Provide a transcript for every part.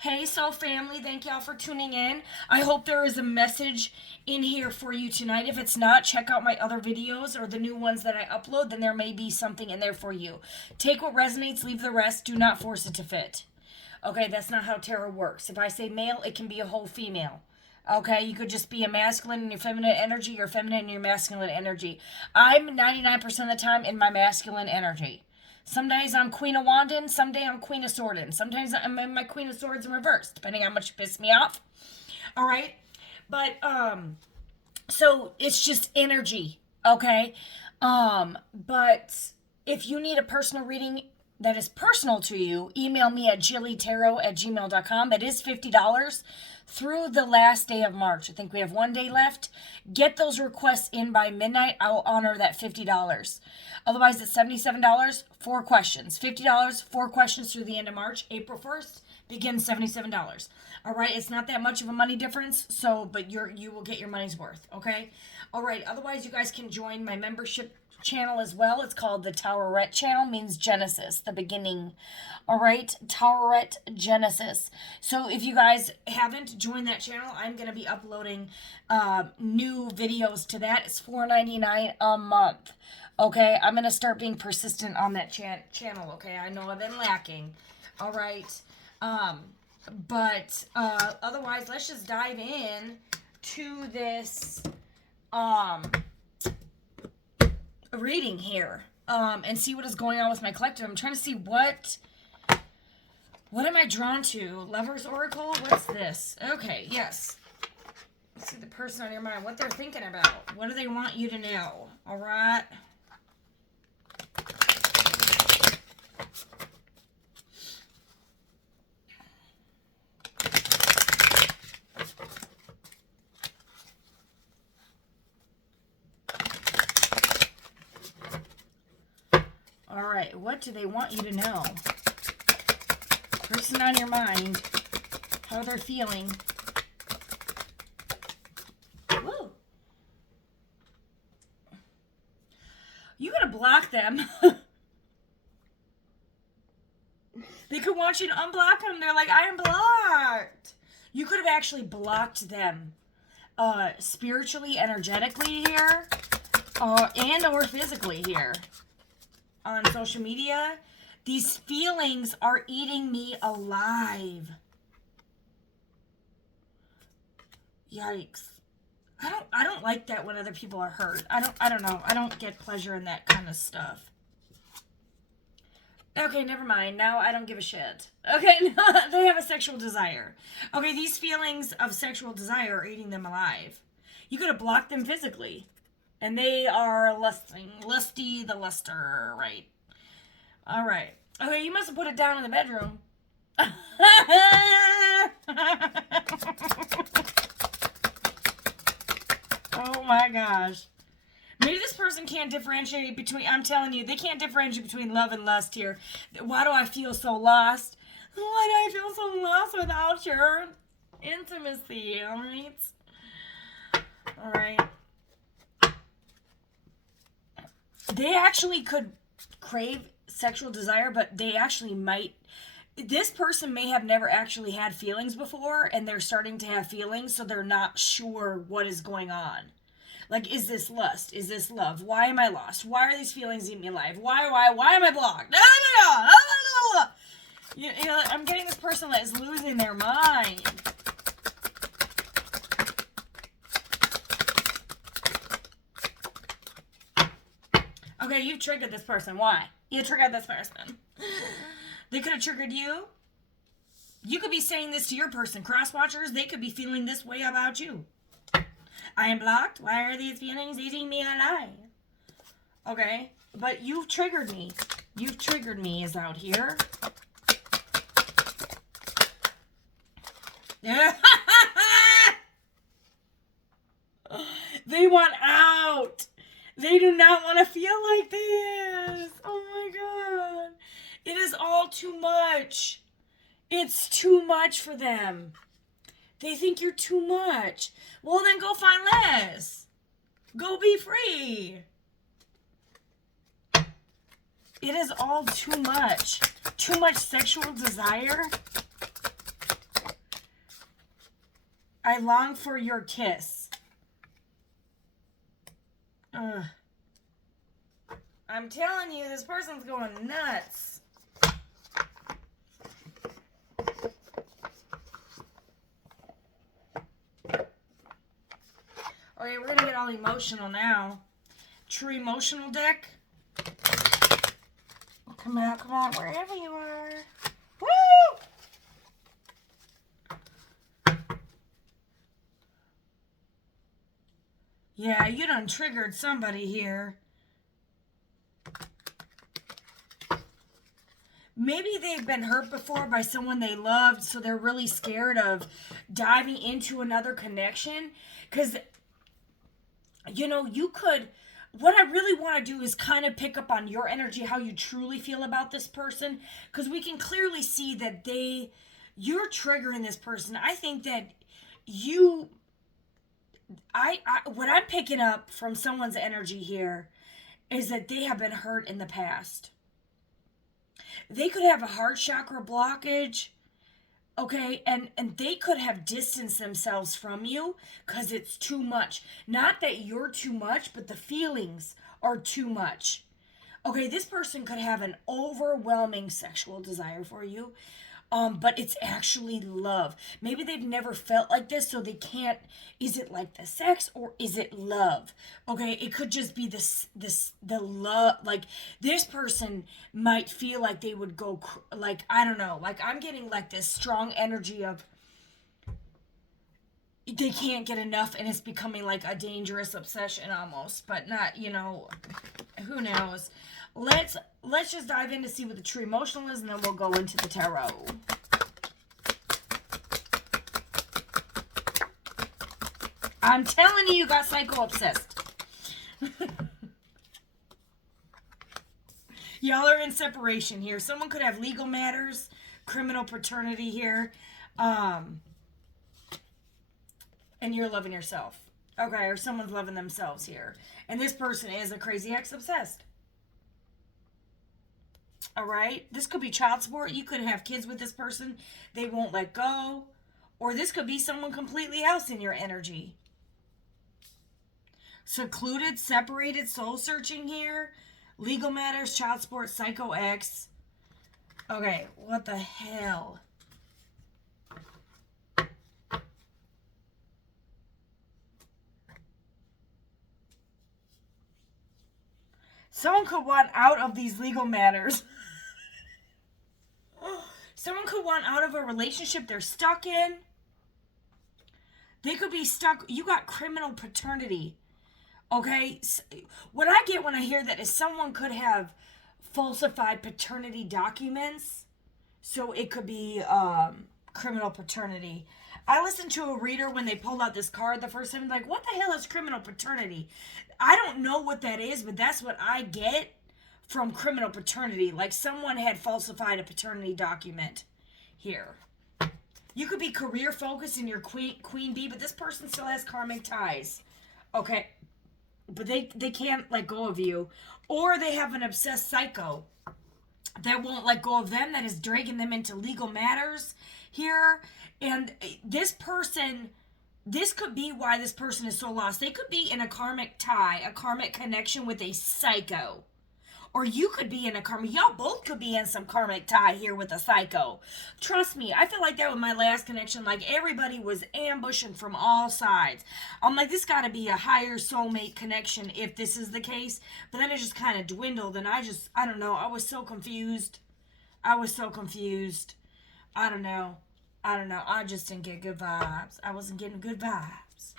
Hey, Soul Family, thank y'all for tuning in. I hope there is a message in here for you tonight. If it's not, check out my other videos or the new ones that I upload, then there may be something in there for you. Take what resonates, leave the rest. Do not force it to fit. Okay, that's not how tarot works. If I say male, it can be a whole female. Okay, you could just be a masculine in your feminine energy or feminine in your masculine energy. I'm 99% of the time in my masculine energy. Some days I'm Queen of Wandin, some day I'm Queen of Swordin. Sometimes I'm in my Queen of Swords in reverse, depending on how much you piss me off. All right? But, so it's just energy, okay? But if you need a personal reading that is personal to you, email me at jillytarot@gmail.com. That is $50 through the last day of March. I think we have one day left. Get those requests in by midnight. I will honor that $50. Otherwise, it's $77, 4 questions. $50, 4 questions through the end of March. April 1st, begins $77. All right, it's not that much of a money difference, so but you will get your money's worth, okay? All right, otherwise you guys can join my membership channel as well. It's called the Towerette channel, means Genesis, the beginning. All right, Towerette Genesis. So if you guys haven't joined that channel, I'm going to be uploading new videos to that. It's $4.99 a month. Okay, I'm going to start being persistent on that channel, okay? I know I've been lacking. All right. But otherwise, let's just dive in to this reading here and see what is going on with my collective. I'm trying to see what am I drawn to? Lover's Oracle? What's this? Okay, yes. Let's see the person on your mind, what they're thinking about. What do they want you to know? All right. All right, what do they want you to know? Person on your mind, how they're feeling. Woo. You gotta block them. They could want you to unblock them. They're like, I am blocked. You could have actually blocked them spiritually, energetically here, and or physically here on social media. These feelings are eating me alive. Yikes. I don't like that when other people are hurt. I don't know. I don't get pleasure in that kind of stuff. Okay, never mind. Now I don't give a shit. Okay, they have a sexual desire. Okay, these feelings of sexual desire are eating them alive. You could have blocked them physically. And they are lusty the luster, right? All right. Okay, you must have put it down in the bedroom. Oh my gosh. Maybe this person can't differentiate between, I'm telling you, they can't differentiate between love and lust here. Why do I feel so lost? Why do I feel so lost without your intimacy, all right? All right. They actually could crave sexual desire, but they actually might. This person may have never actually had feelings before, and they're starting to have feelings, so they're not sure what is going on. Like, is this lust? Is this love? Why am I lost? Why are these feelings eating me alive? Why am I blocked? You know, I'm getting this person that is losing their mind. Okay, you've triggered this person. Why? You triggered this person. They could have triggered you. You could be saying this to your person. Cross-watchers, they could be feeling this way about you. I am blocked. Why are these feelings eating me alive? Okay, but you've triggered me. You've triggered me is out here. They want out. They do not want to feel like this. Oh my God. It is all too much. It's too much for them. They think you're too much. Well, then go find less. Go be free. It is all too much. Too much sexual desire. I long for your kiss. Ugh. I'm telling you, this person's going nuts. Okay, we're going to get all emotional now. True emotional deck. Come on, wherever you are. Woo! Yeah, you done triggered somebody here. Maybe they've been hurt before by someone they loved, so they're really scared of diving into another connection. Because, you know, you could... What I really want to do is kind of pick up on your energy, how you truly feel about this person. Because we can clearly see that you're triggering this person. I think that you... what I'm picking up from someone's energy here is that they have been hurt in the past. They could have a heart chakra blockage, okay, and they could have distanced themselves from you because it's too much. Not that you're too much, but the feelings are too much. Okay, this person could have an overwhelming sexual desire for you, but it's actually love. Maybe they've never felt like this, so they can't. Is it like the sex or is it love? Okay, it could just be the love. Like this person might feel like they would go like, I don't know. Like I'm getting like this strong energy of they can't get enough, and it's becoming like a dangerous obsession almost, but not. You know, who knows. Let's just dive in to see what the true emotional is, and then we'll go into the tarot. I'm telling you got psycho obsessed. Y'all are in separation here. Someone could have legal matters, criminal paternity here, and you're loving yourself. Okay, or someone's loving themselves here. And this person is a crazy ex-obsessed. All right, this could be child support. You could have kids with this person. They won't let go. Or this could be someone completely else in your energy. Secluded, separated, soul searching here. Legal matters, child support, psycho ex. Okay, what the hell? Someone could want out of these legal matters. Someone could want out of a relationship they're stuck in. They could be stuck. You got criminal paternity. Okay? What I get when I hear that is someone could have falsified paternity documents. So it could be criminal paternity. I listened to a reader when they pulled out this card the first time. Like, what the hell is criminal paternity? I don't know what that is, but that's what I get from criminal paternity. Like someone had falsified a paternity document here. You could be career focused in your queen bee, but this person still has karmic ties. Okay. But they can't let go of you. Or they have an obsessed psycho that won't let go of them, that is dragging them into legal matters here. And this person, this could be why this person is so lost. They could be in a karmic tie, a karmic connection with a psycho. Or you could be in a karmic, y'all both could be in some karmic tie here with a psycho. Trust me, I feel like that with my last connection. Like everybody was ambushing from all sides. I'm like, this got to be a higher soulmate connection if this is the case. But then it just kind of dwindled, and I don't know. I was so confused. I don't know. I just didn't get good vibes. I wasn't getting good vibes.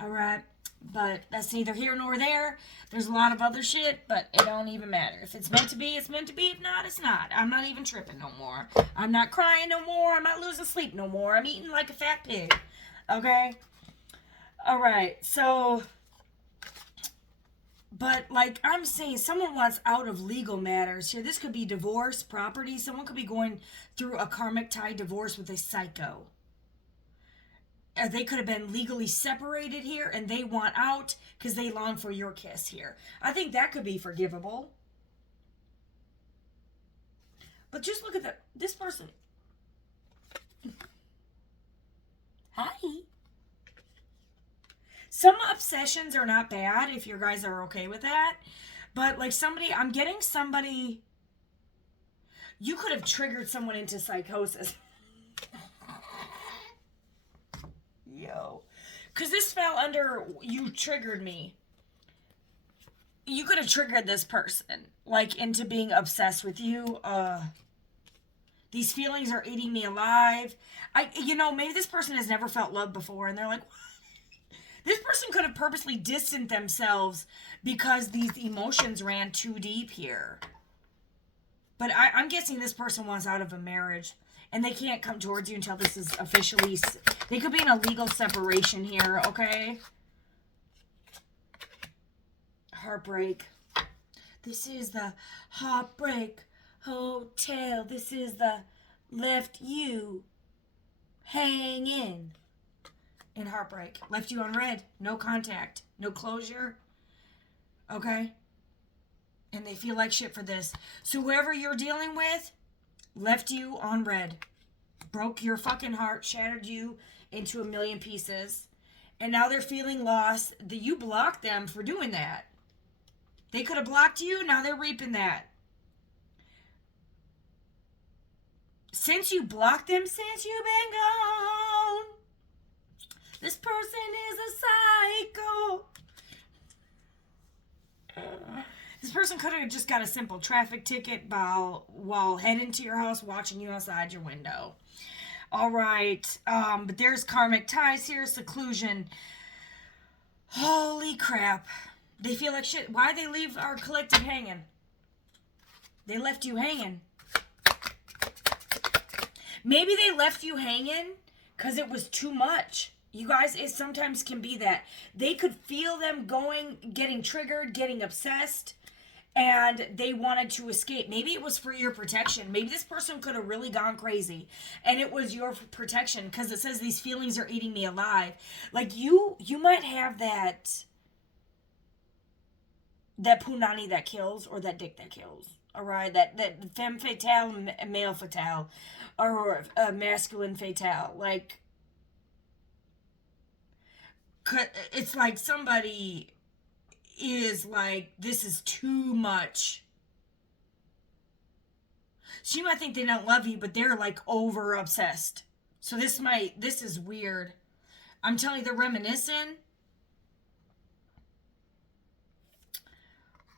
All right. But that's neither here nor there. There's a lot of other shit, but it don't even matter. If it's meant to be, it's meant to be. If not, it's not. I'm not even tripping no more. I'm not crying no more. I'm not losing sleep no more. I'm eating like a fat pig. Okay? All right. So, but like I'm saying, someone wants out of legal matters here. This could be divorce, property. Someone could be going through a karmic tie divorce with a psycho. They could have been legally separated here, and they want out because they long for your kiss here. I think that could be forgivable. But just look at this person. Hi. Some obsessions are not bad if you guys are okay with that. But like somebody, I'm getting somebody, you could have triggered someone into psychosis. Yo. Because this fell under, you triggered me. You could have triggered this person, like, into being obsessed with you. These feelings are eating me alive. Maybe this person has never felt love before, and they're like, what? This person could have purposely distanced themselves because these emotions ran too deep here. But I'm guessing this person wants out of a marriage, and they can't come towards you until this is officially... They could be in a legal separation here, okay? Heartbreak. This is the Heartbreak Hotel. This is the left you hanging in heartbreak. Left you on red. No contact. No closure. Okay? And they feel like shit for this. So whoever you're dealing with left you on red. Broke your fucking heart. Shattered you into a million pieces. And now they're feeling lost. You blocked them for doing that. They could have blocked you. Now they're reaping that. Since you blocked them, since you've been gone, this person is a psycho. This person could have just got a simple traffic ticket while heading to your house, watching you outside your window. All right. But there's karmic ties here, seclusion. Holy crap. They feel like shit. Why'd they leave our collective hanging? They left you hanging. Maybe they left you hanging because it was too much. You guys, it sometimes can be that. They could feel them getting triggered, getting obsessed, and they wanted to escape. Maybe it was for your protection. Maybe this person could have really gone crazy, and it was your protection because it says these feelings are eating me alive. Like you might have that punani that kills, or that dick that kills. All right, that femme fatale, male fatale, or masculine fatale. Like, it's like somebody is like, this is too much. So you might think they don't love you, but they're like over obsessed. So this is weird. I'm telling you, they're reminiscing.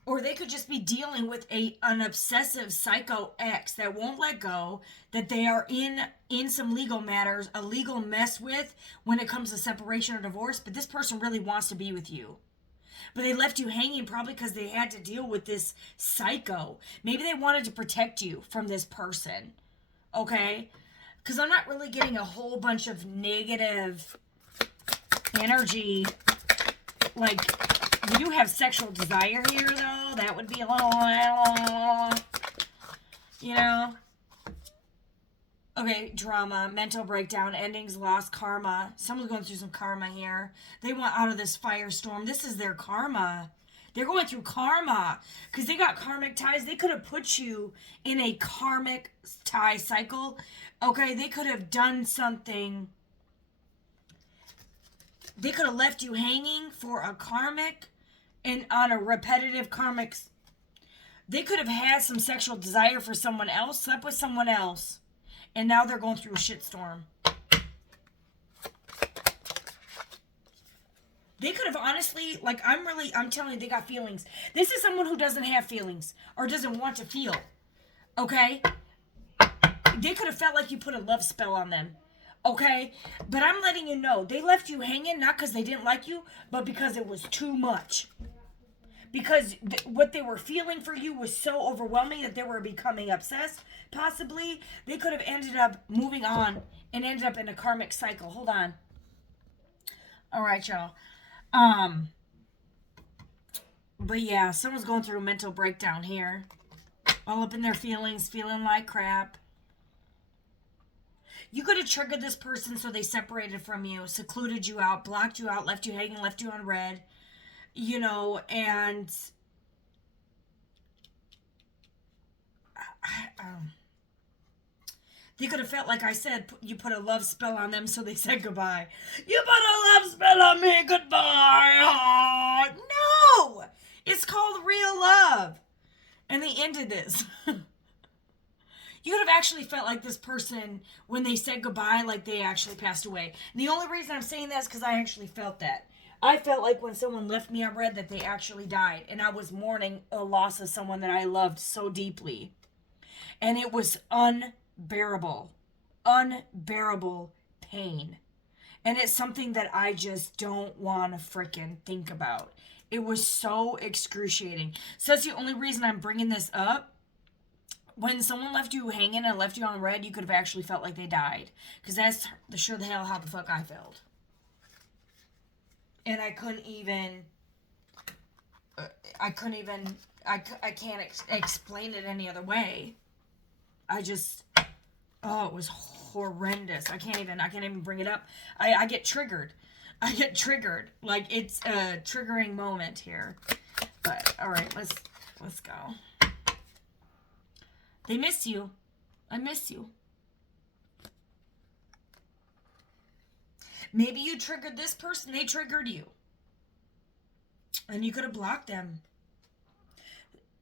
Or they could just be dealing with an obsessive psycho ex that won't let go, that they are in some legal matters, a legal mess with when it comes to separation or divorce, but this person really wants to be with you. But they left you hanging probably because they had to deal with this psycho. Maybe they wanted to protect you from this person, okay? Because I'm not really getting a whole bunch of negative energy, like... We do have sexual desire here, though. That would be a little, you know. Okay, drama, mental breakdown, endings, loss, karma. Someone's going through some karma here. They want out of this firestorm. This is their karma. They're going through karma because they got karmic ties. They could have put you in a karmic tie cycle. Okay, they could have done something. They could have left you hanging for a karmic and on a repetitive karmic. They could have had some sexual desire for someone else, slept with someone else, and now they're going through a shitstorm. They could have honestly, like, I'm telling you, they got feelings. This is someone who doesn't have feelings or doesn't want to feel, okay? They could have felt like you put a love spell on them. Okay, but I'm letting you know, they left you hanging not because they didn't like you, but because it was too much. Because what they were feeling for you was so overwhelming that they were becoming obsessed, possibly. They could have ended up moving on and ended up in a karmic cycle. Hold on. All right, y'all. But yeah, someone's going through a mental breakdown here. All up in their feelings, feeling like crap. You could have triggered this person so they separated from you, secluded you out, blocked you out, left you hanging, left you on red, you know, and They could have felt, like I said, you put a love spell on them, so they said goodbye. You put a love spell on me, goodbye. Oh, no! It's called real love. And they ended this. You could have actually felt like this person, when they said goodbye, like they actually passed away. And the only reason I'm saying that is because I actually felt that. I felt like when someone left me on red that they actually died. And I was mourning a loss of someone that I loved so deeply. And it was unbearable pain. And it's something that I just don't want to freaking think about. It was so excruciating. So that's the only reason I'm bringing this up. When someone left you hanging and left you on red, you could have actually felt like they died. Because that's the sure the hell how the fuck I felt. And I can't explain it any other way. It was horrendous. I can't even bring it up. I get triggered. Like, it's a triggering moment here. But, alright, let's go. They miss you. I miss you. Maybe you triggered this person. They triggered you. And you could have blocked them.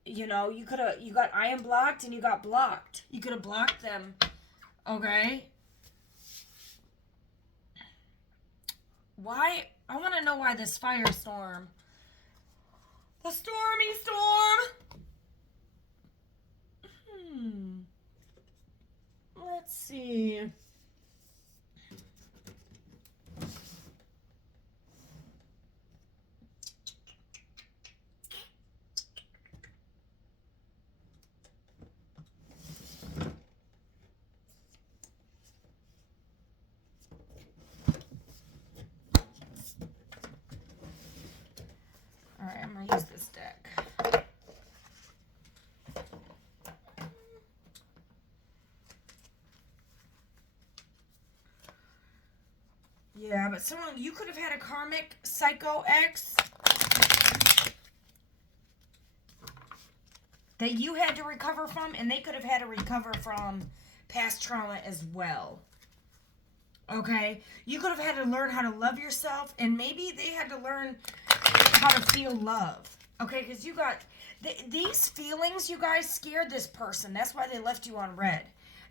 You know, you got I am blocked and you got blocked. You could have blocked them. Okay? Why? I want to know why this firestorm. The stormy storm. Let's see. All right, I'm going to use this deck. Yeah, but you could have had a karmic psycho ex that you had to recover from, and they could have had to recover from past trauma as well. Okay? You could have had to learn how to love yourself, and maybe they had to learn how to feel love. Okay? Because you got... these feelings, you guys, scared this person. That's why they left you on red.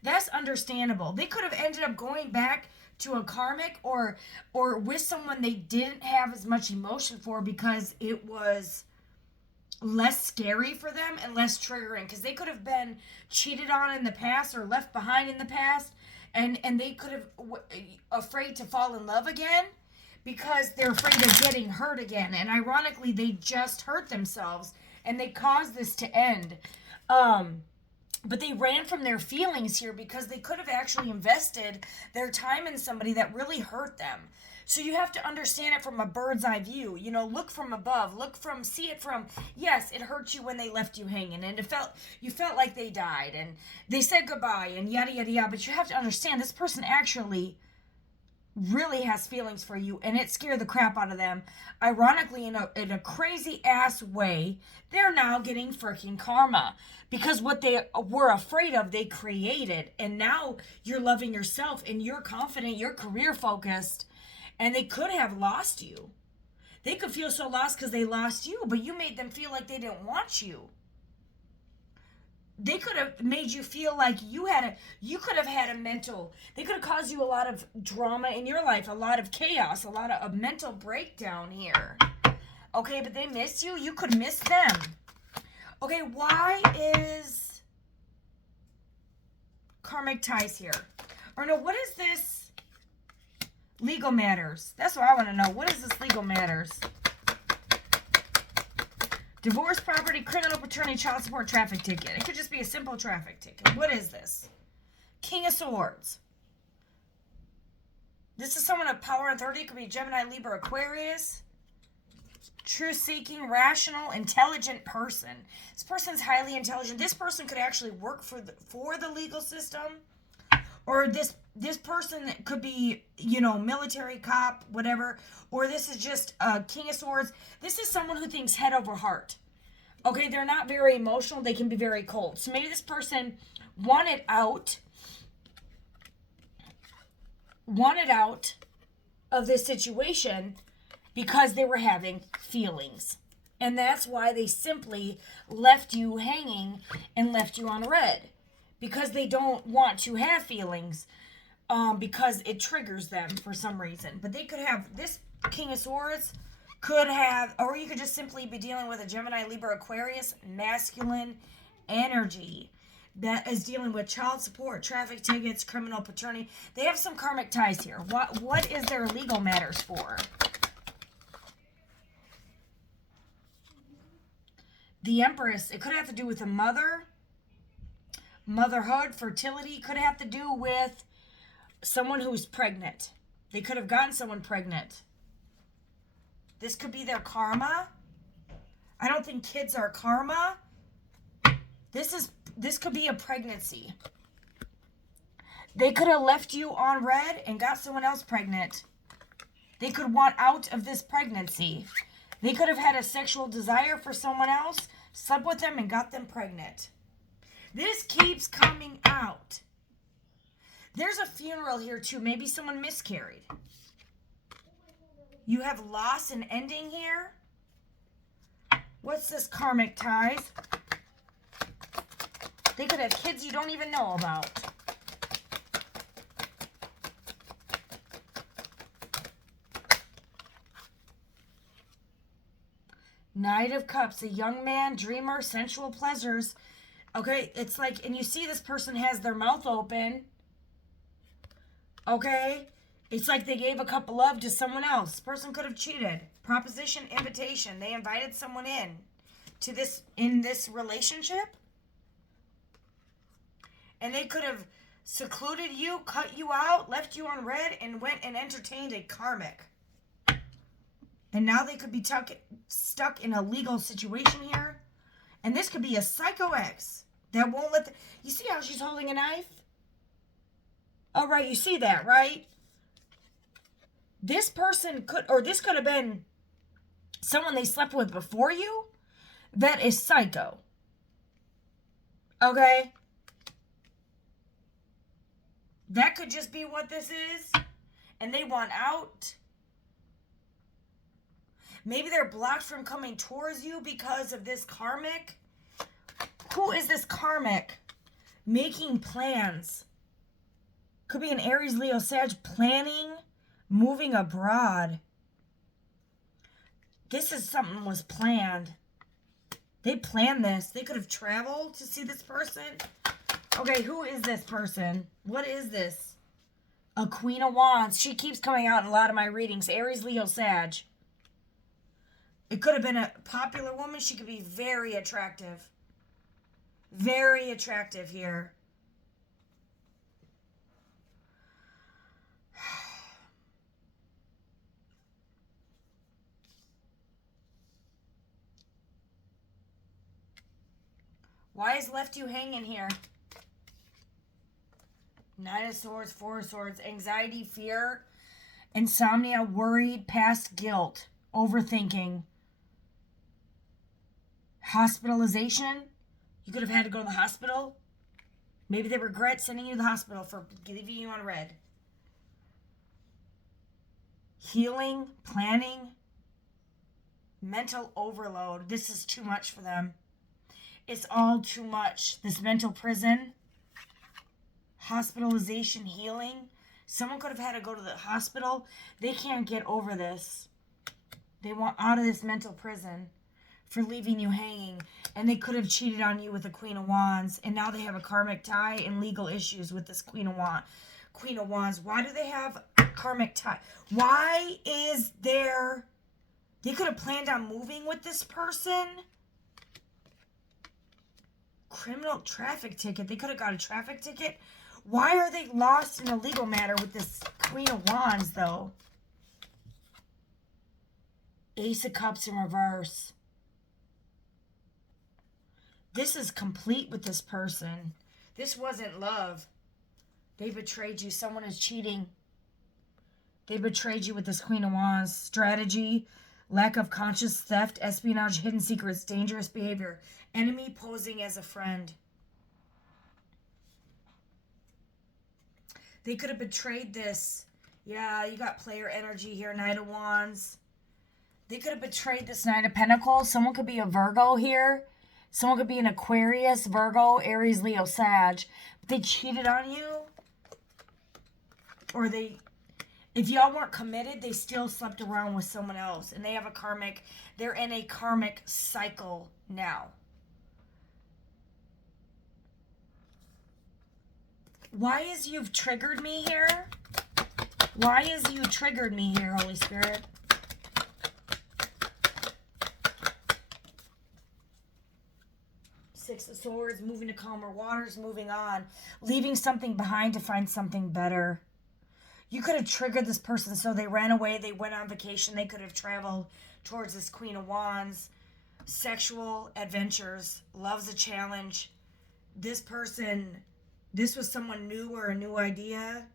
That's understandable. They could have ended up going back to a karmic or with someone they didn't have as much emotion for because it was less scary for them and less triggering, because they could have been cheated on in the past or left behind in the past, and they could have afraid to fall in love again because they're afraid of getting hurt again. And ironically, they just hurt themselves and they caused this to end. But they ran from their feelings here because they could have actually invested their time in somebody that really hurt them. So you have to understand it from a bird's eye view. You know, look from above. See it from, yes, it hurt you when they left you hanging. And you felt like they died. And they said goodbye and yada, yada, yada. But you have to understand, this person actually really has feelings for you, and it scared the crap out of them. Ironically, in a crazy ass way, they're now getting freaking karma because what they were afraid of, they created. And now you're loving yourself and you're confident, you're career focused, and they could have lost you. They could feel so lost because they lost you, but you made them feel like they didn't want you. They could have made you feel like you could have had they could have caused you a lot of drama in your life, a lot of chaos, a lot of a mental breakdown here. Okay, but they miss you. You could miss them. Okay, why is karmic ties here? Or no, what is this? Legal matters. That's what I want to know. What is this legal matters? Divorce, property, criminal, paternity, child support, traffic ticket. It could just be a simple traffic ticket. What is this? King of Swords. This is someone of power and authority. It could be Gemini, Libra, Aquarius. Truth-seeking, rational, intelligent person. This person's highly intelligent. This person could actually work for the legal system. Or this person could be, military cop, whatever. Or this is just a King of Swords. This is someone who thinks head over heart. Okay, they're not very emotional. They can be very cold. So maybe this person wanted out wanted out of this situation because they were having feelings. And that's why they simply left you hanging and left you on red. Because they don't want to have feelings. Because it triggers them for some reason. But they could have, this King of Swords could have, or you could just simply be dealing with a Gemini, Libra, Aquarius, masculine energy that is dealing with child support, traffic tickets, criminal paternity. They have some karmic ties here. What is their legal matters for? The Empress, it could have to do with a mother, motherhood, fertility. Could have to do with someone who's pregnant. They could have gotten someone pregnant. This could be their karma. I don't think kids are karma. This could be a pregnancy. They could have left you on red and got someone else pregnant. They could want out of this pregnancy. They could have had a sexual desire for someone else, slept with them, and got them pregnant. This keeps coming out. There's a funeral here too. Maybe someone miscarried. You have loss and ending here. What's this karmic ties? They could have kids you don't even know about. Knight of Cups, a young man, dreamer, sensual pleasures. Okay, it's like, and you see this person has their mouth open. Okay, it's like they gave a cup of love to someone else. This person could have cheated. Proposition, invitation. They invited someone to this relationship. And they could have secluded you, cut you out, left you on red, and went and entertained a karmic. And now they could be stuck in a legal situation here. And this could be a psycho ex that won't let you see how she's holding a knife? All right, you see that, right? This person could, or this could have been someone they slept with before you that is psycho. Okay? That could just be what this is. And they want out. Maybe they're blocked from coming towards you because of this karmic. Who is this karmic? Making plans. Could be an Aries, Leo, Sag, planning, moving abroad. This is something was planned. They planned this. They could have traveled to see this person. Okay, who is this person? What is this? A Queen of Wands. She keeps coming out in a lot of my readings. Aries, Leo, Sag. It could have been a popular woman. She could be very attractive. Very attractive here. Why is left you hanging here? Nine of Swords, Four of Swords, anxiety, fear, insomnia, worried, past guilt, overthinking, hospitalization. You could have had to go to the hospital. Maybe they regret sending you to the hospital for leaving you on red. Healing, planning, mental overload. This is too much for them. It's all too much. This mental prison, hospitalization, healing. Someone could have had to go to the hospital. They can't get over this. They want out of this mental prison for leaving you hanging. And they could have cheated on you with the Queen of Wands. And now they have a karmic tie and legal issues with this Queen of Wands. Why do they have karmic tie? Why is there... They could have planned on moving with this person. Criminal traffic ticket. They could have got a traffic ticket. Why are they lost in a legal matter with this Queen of Wands, though? Ace of Cups in reverse. This is complete with this person. This wasn't love. They betrayed you. Someone is cheating. They betrayed you with this Queen of Wands. Strategy, lack of conscious theft, espionage, hidden secrets, dangerous behavior. Enemy posing as a friend. They could have betrayed this Yeah, you got player energy here, Knight of Wands. They could have betrayed this Knight of Pentacles. Someone could be a Virgo here. Someone could be an Aquarius, Virgo, Aries, Leo, Sag. But they cheated on you. Or if y'all weren't committed, they still slept around with someone else. And they have a karmic, they're in a karmic cycle now. Why is you've triggered me here? Why is you triggered me here, Holy Spirit? Six of Swords, moving to calmer waters, moving on. Leaving something behind to find something better. You could have triggered this person so they ran away, they went on vacation, they could have traveled towards this Queen of Wands. Sexual adventures, love's a challenge. This person, this was someone new or a new idea.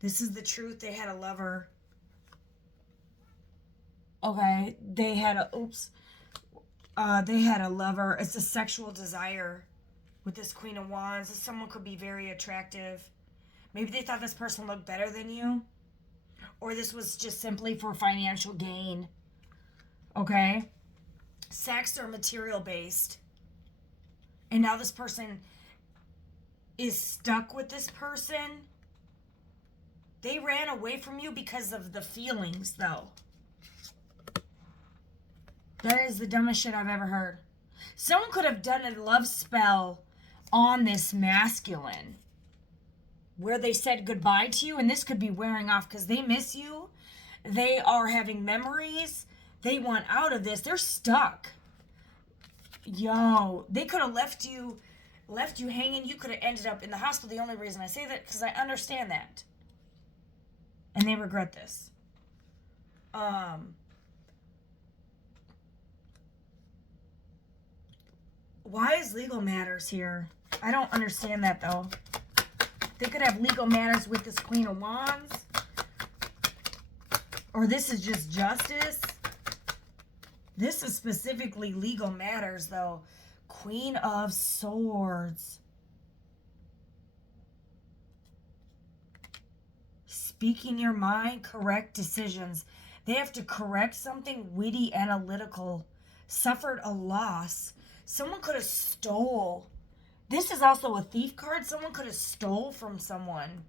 This is the truth. They had a lover. Okay, they had a lover. It's a sexual desire with this Queen of Wands. Someone could be very attractive. Maybe they thought this person looked better than you. Or this was just simply for financial gain. Okay? Sex or material based. And now this person is stuck with this person. They ran away from you because of the feelings, though. That is the dumbest shit I've ever heard. Someone could have done a love spell on this masculine where they said goodbye to you, and this could be wearing off because they miss you. They are having memories. They want out of this. They're stuck. Yo, they could have left you hanging. You could have ended up in the hospital. The only reason I say that because I understand that. And they regret this. Why is legal matters here? I don't understand that, though. They could have legal matters with this Queen of Wands. Or this is just justice. This is specifically legal matters, though. Queen of Swords. Speaking your mind, correct decisions. They have to correct something witty, analytical. Suffered a loss. Someone could have stole. This is also a thief card. Someone could have stole from someone.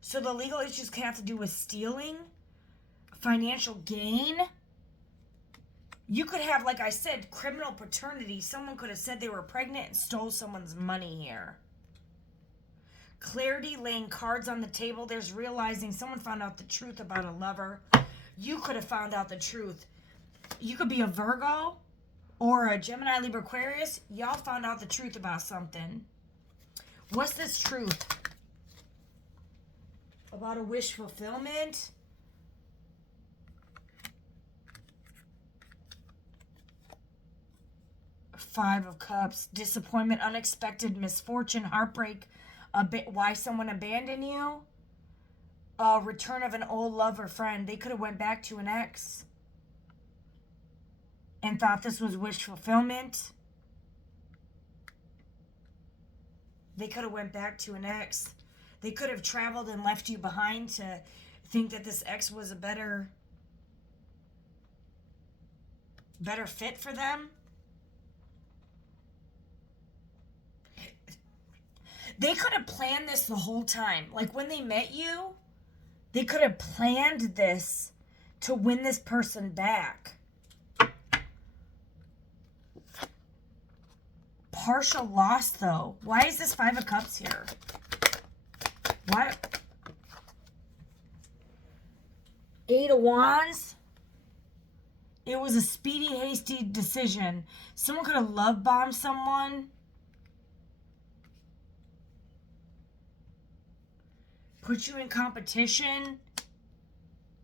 So the legal issues can have to do with stealing, financial gain. You could have, like I said, criminal paternity. Someone could have said they were pregnant and stole someone's money here. Clarity, laying cards on the table. There's realizing someone found out the truth about a lover. You could have found out the truth. You could be a Virgo or a Gemini, Libra, Aquarius. Y'all found out the truth about something. What's this truth? About a wish fulfillment? Five of Cups. Disappointment, unexpected misfortune, heartbreak. Why someone abandoned you? Return of an old love or friend. They could have went back to an ex and thought this was wish fulfillment. They could have went back to an ex. They could have traveled and left you behind to think that this ex was a better fit for them. They could have planned this the whole time. Like when they met you, they could have planned this to win this person back. Partial loss, though. Why is this Five of Cups here? Why? Eight of Wands. It was a speedy, hasty decision. Someone could have love bombed someone. Put you in competition.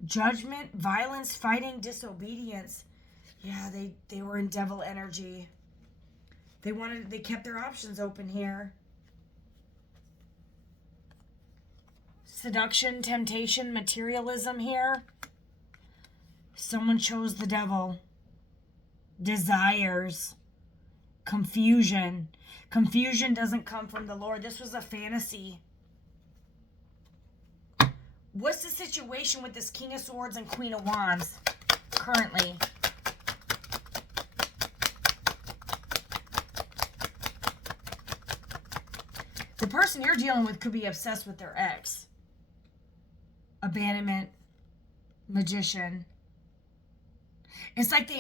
Judgment, violence, fighting, disobedience. Yeah, they were in devil energy. They kept their options open here. Seduction, temptation, materialism here. Someone chose the devil. Desires. Confusion. Confusion doesn't come from the Lord. This was a fantasy. What's the situation with this King of Swords and Queen of Wands currently? The person you're dealing with could be obsessed with their ex. Abandonment. Magician. It's like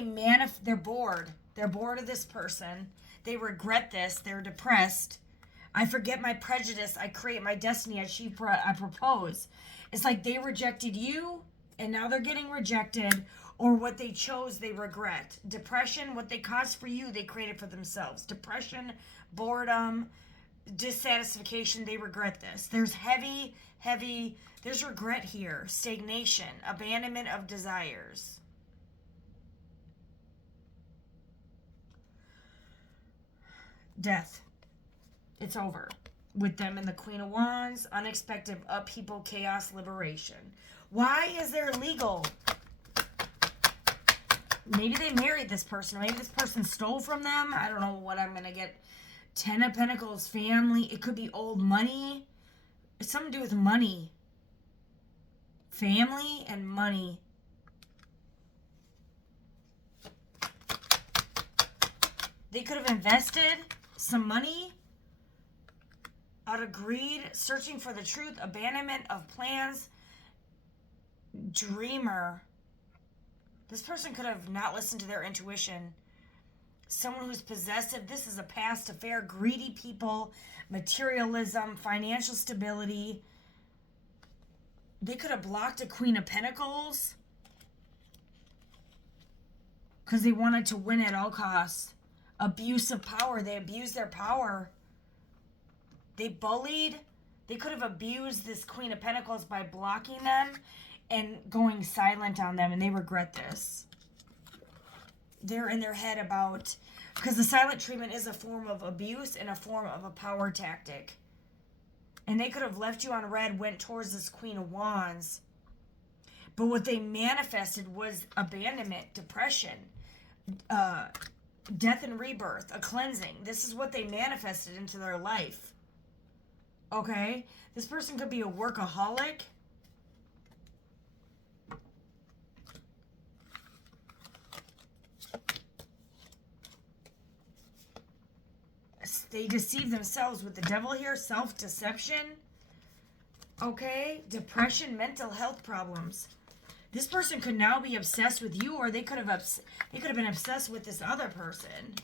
they're bored. They're bored of this person. They regret this. They're depressed. I forget my prejudice. I create my destiny. I propose. It's like they rejected you, and now they're getting rejected, or what they chose, they regret. Depression, what they caused for you, they created for themselves. Depression, boredom, dissatisfaction, they regret this. There's there's regret here. Stagnation, abandonment of desires. Death. It's over. With them and the Queen of Wands, unexpected upheaval, chaos, liberation. Why is there legal? Maybe they married this person. Maybe this person stole from them. I don't know what I'm going to get. Ten of Pentacles, family. It could be old money. It's something to do with money. Family and money. They could have invested some money out of greed, searching for the truth, abandonment of plans, dreamer. This person could have not listened to their intuition. Someone who's possessive. This is a past affair. Greedy people, materialism, financial stability. They could have blocked a Queen of Pentacles because they wanted to win at all costs. Abuse of power. They abused their power. They bullied. They could have abused this Queen of Pentacles by blocking them and going silent on them, and they regret this. They're in their head about, because the silent treatment is a form of abuse and a form of a power tactic. And they could have left you on red, went towards this Queen of Wands. But what they manifested was abandonment, depression, death and rebirth, a cleansing. This is what they manifested into their life. Okay? This person could be a workaholic. They deceive themselves with the devil here. Self-deception. Okay? Depression, mental health problems. This person could now be obsessed with you, or they could have been obsessed with this other person.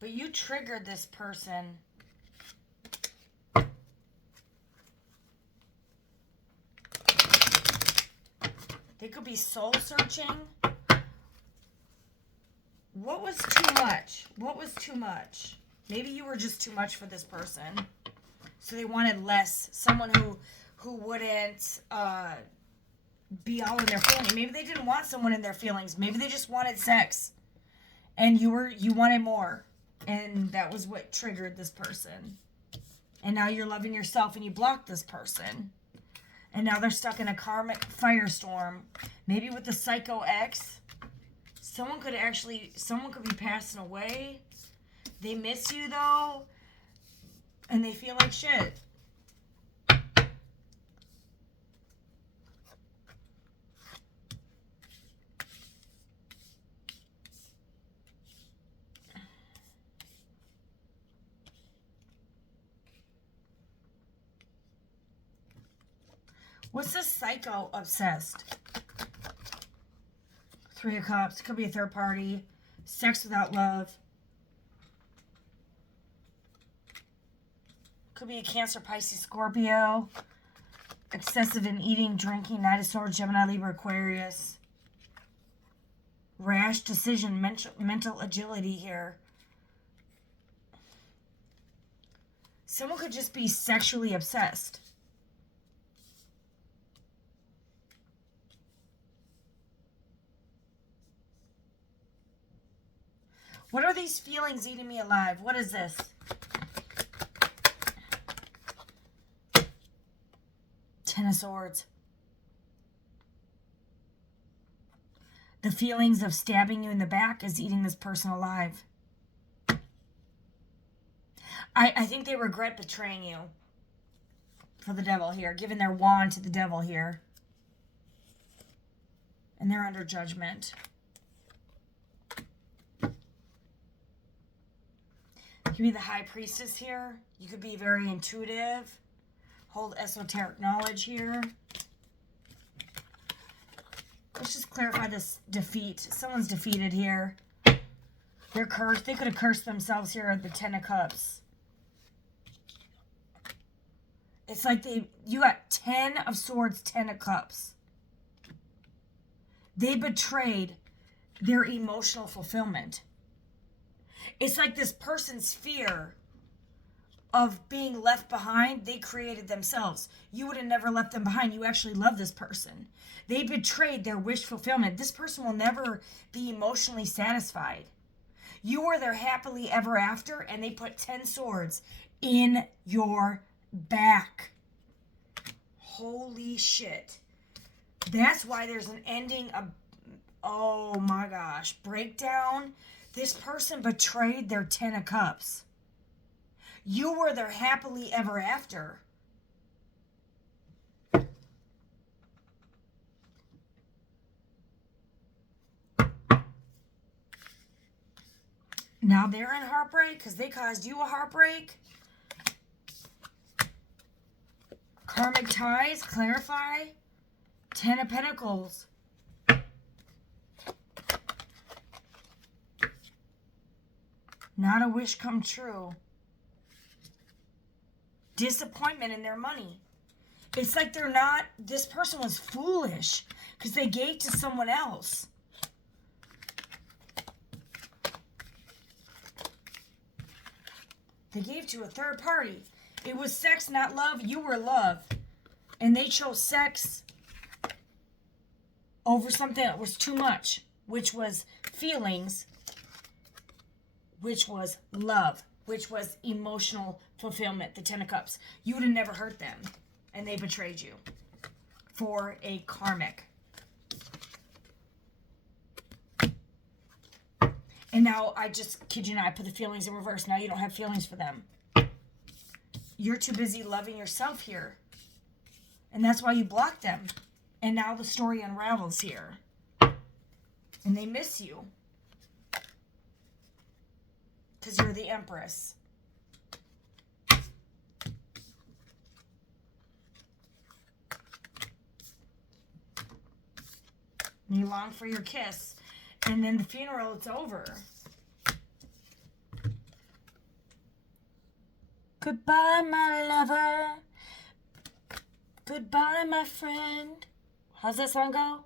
But you triggered this person. They could be soul searching. What was too much? What was too much? Maybe you were just too much for this person. So they wanted less. Someone who wouldn't be all in their feelings. Maybe they didn't want someone in their feelings. Maybe they just wanted sex. And you wanted more. And that was what triggered this person. And now you're loving yourself and you blocked this person. And now they're stuck in a karmic firestorm. Maybe with the psycho ex. Someone could be passing away. They miss you though. And they feel like shit. What's this psycho obsessed? Three of Cups. Could be a third party. Sex without love. Could be a Cancer, Pisces, Scorpio. Excessive in eating, drinking. Knight of Swords, Gemini, Libra, Aquarius. Rash decision. Mental agility here. Someone could just be sexually obsessed. What are these feelings eating me alive? What is this? Ten of Swords. The feelings of stabbing you in the back is eating this person alive. I think they regret betraying you. For the devil here. Giving their wand to the devil here. And they're under judgment. You could be the high priestess here. You could be very intuitive. Hold esoteric knowledge here. Let's just clarify this defeat. Someone's defeated here. They're cursed. They could have cursed themselves here at the Ten of Cups. It's like you got 10 of Swords, 10 of Cups. They betrayed their emotional fulfillment. It's like this person's fear of being left behind, they created themselves. You would have never left them behind. You actually love this person. They betrayed their wish fulfillment. This person will never be emotionally satisfied. You were their happily ever after, and they put 10 swords in your back. Holy shit. That's why there's an ending of, oh my gosh, breakdown. This person betrayed their 10 of Cups. You were their happily ever after. Now they're in heartbreak because they caused you a heartbreak. Karmic ties, clarify. 10 of Pentacles. Not a wish come true. Disappointment in their money. It's like they're not, this person was foolish because they gave to someone else. They gave to a third party. It was sex, not love. You were love. And they chose sex over something that was too much, which was feelings, which was love, which was emotional fulfillment, the 10 of Cups. You would have never hurt them, and they betrayed you for a karmic. And now, I just kid you not, I put the feelings in reverse. Now you don't have feelings for them. You're too busy loving yourself here. And that's why you blocked them. And now the story unravels here. And they miss you. Because you're the Empress. You long for your kiss. And then the funeral, it's over. Goodbye, my lover. Goodbye, my friend. How's that song go?